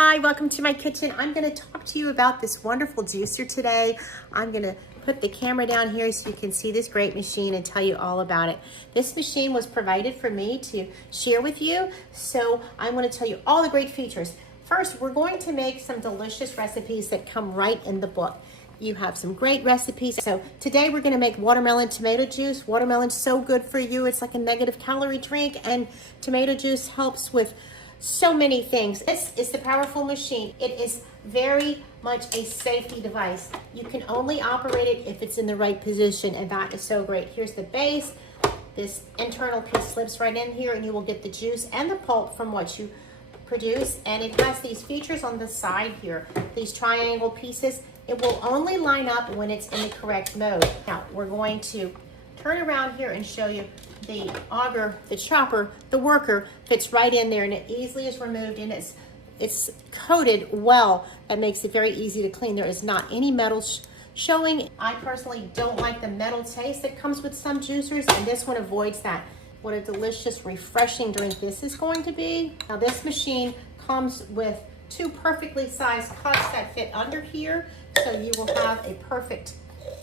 Hi, welcome to my kitchen. I'm gonna talk to you about this wonderful juicer today. I'm gonna put the camera down here so you can see this great machine and tell you all about it. This machine was provided for me to share with you, so I'm gonna tell you all the great features. First, we're going to make some delicious recipes that come right in the book. You have some great recipes. So today we're gonna make watermelon tomato juice. Watermelon's so good for you. It's like a negative calorie drink, and tomato juice helps with so many things. This is the powerful machine. It is very much a safety device. You can only operate it if it's in the right position, and that is so great. Here's the base. This internal piece slips right in here, and you will get the juice and the pulp from what you produce. And it has these features on the side here, these triangle pieces. It will only line up when it's in the correct mode. Now, we're going to turn around here and show you the auger, the chopper, the worker fits right in there, and it easily is removed, and it's coated well. That makes it very easy to clean. There is not any metal showing. I personally don't like the metal taste that comes with some juicers, and this one avoids that. What a delicious, refreshing drink this is going to be. Now, this machine comes with two perfectly sized cups that fit under here, so you will have a perfect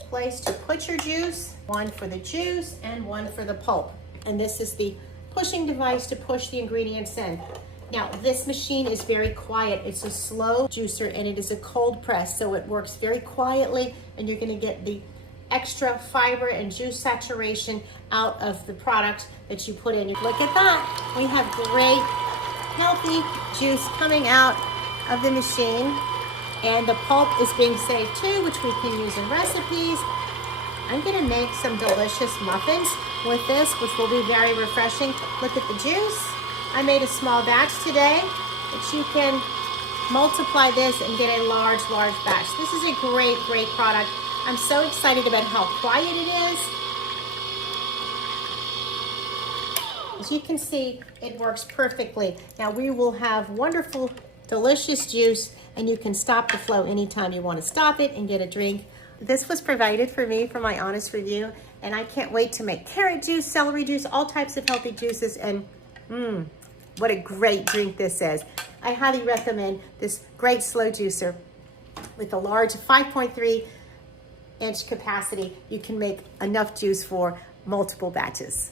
place to put your juice, one for the juice and one for the pulp. And this is the pushing device to push the ingredients in. Now, this machine is very quiet. It's a slow juicer, and it is a cold press, so it works very quietly, and you're gonna get the extra fiber and juice saturation out of the product that you put in. Look at that. We have great, healthy juice coming out of the machine. And the pulp is being saved too, which we can use in recipes. I'm gonna make some delicious muffins with this, which will be very refreshing. Look at the juice. I made a small batch today, but you can multiply this and get a large batch. This is a great product. I'm so excited about how quiet it is. As you can see, it works perfectly. Now we will have wonderful, delicious juice, and you can stop the flow anytime you want to stop it and get a drink. This was provided for me for my honest review, and I can't wait to make carrot juice, celery juice, all types of healthy juices, and what a great drink this is. I highly recommend this great slow juicer with a large 5.3 inch capacity. You can make enough juice for multiple batches.